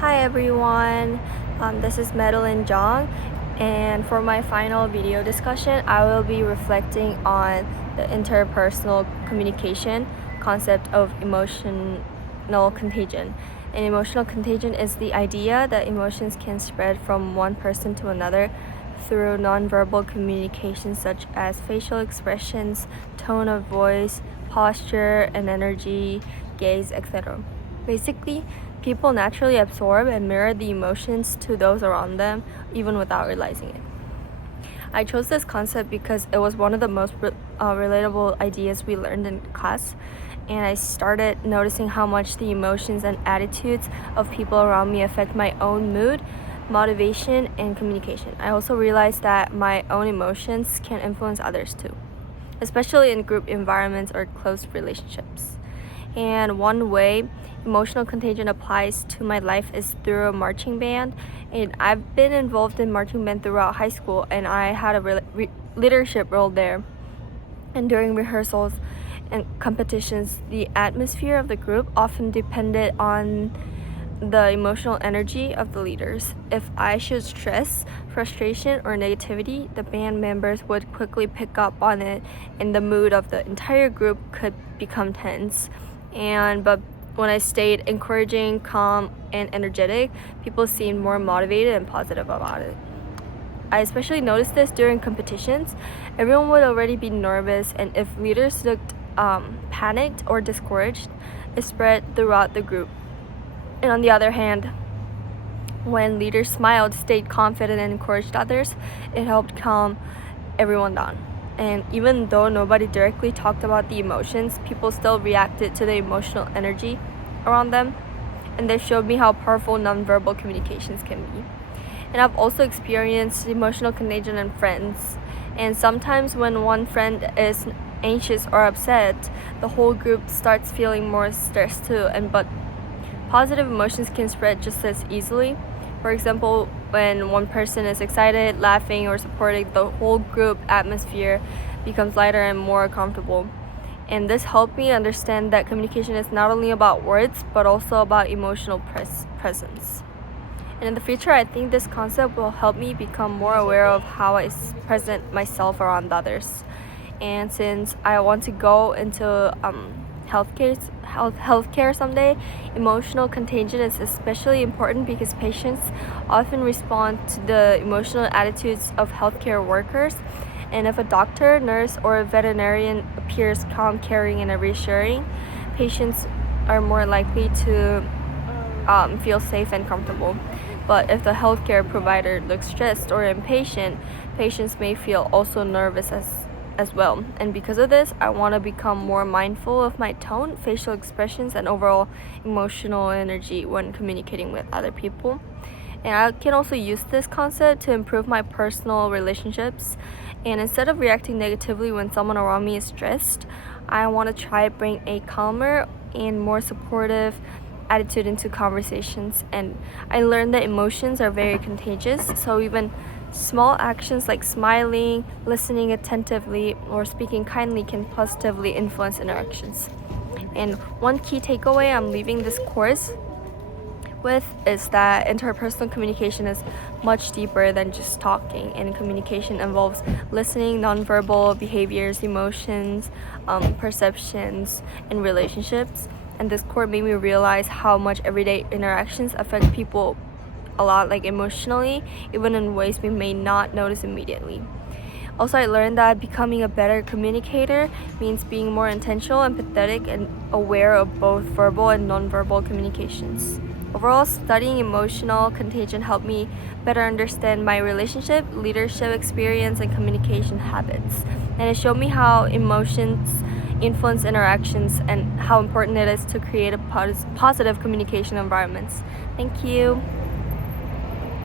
Hi everyone, this is Madeline Zhang, and for my final video discussion, I will be reflecting on the interpersonal communication concept of emotional contagion. And emotional contagion is the idea that emotions can spread from one person to another through nonverbal communication such as facial expressions, tone of voice, posture and energy, gaze, etc. Basically, people naturally absorb and mirror the emotions to those around them, even without realizing it. I chose this concept because it was one of the most relatable ideas we learned in class, and I started noticing how much the emotions and attitudes of people around me affect my own mood, motivation, and communication. I also realized that my own emotions can influence others too, especially in group environments or close relationships. And one way emotional contagion applies to my life is through a marching band. And I've been involved in marching band throughout high school, and I had a leadership role there. And during rehearsals and competitions, the atmosphere of the group often depended on the emotional energy of the leaders. If I showed stress, frustration, or negativity, the band members would quickly pick up on it, and the mood of the entire group could become tense. But when I stayed encouraging, calm, and energetic, people seemed more motivated and positive about it. I especially noticed this during competitions. Everyone would already be nervous, and if leaders looked panicked or discouraged, it spread throughout the group. And on the other hand, when leaders smiled, stayed confident, and encouraged others, it helped calm everyone down. And even though nobody directly talked about the emotions, people still reacted to the emotional energy around them. And they showed me how powerful nonverbal communications can be. And I've also experienced emotional contagion in friends. And sometimes when one friend is anxious or upset, the whole group starts feeling more stressed too. But positive emotions can spread just as easily. For example, when one person is excited, laughing, or supporting, the whole group atmosphere becomes lighter and more comfortable. And this helped me understand that communication is not only about words, but also about emotional presence. And in the future, I think this concept will help me become more aware of how I present myself around others. And since I want to go into healthcare someday, emotional contagion is especially important because patients often respond to the emotional attitudes of healthcare workers. And if a doctor, nurse, or a veterinarian appears calm, caring, and reassuring, patients are more likely to feel safe and comfortable. But if the healthcare provider looks stressed or impatient, patients may feel also nervous as well. And because of this, I want to become more mindful of my tone, facial expressions, and overall emotional energy when communicating with other people. And I can also use this concept to improve my personal relationships. And instead of reacting negatively when someone around me is stressed, I want to try to bring a calmer and more supportive attitude into conversations. And I learned that emotions are very contagious, so even small actions like smiling, listening attentively, or speaking kindly can positively influence interactions. And one key takeaway I'm leaving this course with is that interpersonal communication is much deeper than just talking, and communication involves listening, nonverbal behaviors, emotions, perceptions, and relationships. And this course made me realize how much everyday interactions affect people a lot, like emotionally, even in ways we may not notice immediately. Also, I learned that becoming a better communicator means being more intentional, empathetic, and aware of both verbal and nonverbal communications. Overall, studying emotional contagion helped me better understand my relationship, leadership experience, and communication habits. And it showed me how emotions influence interactions and how important it is to create a positive communication environments. Thank you.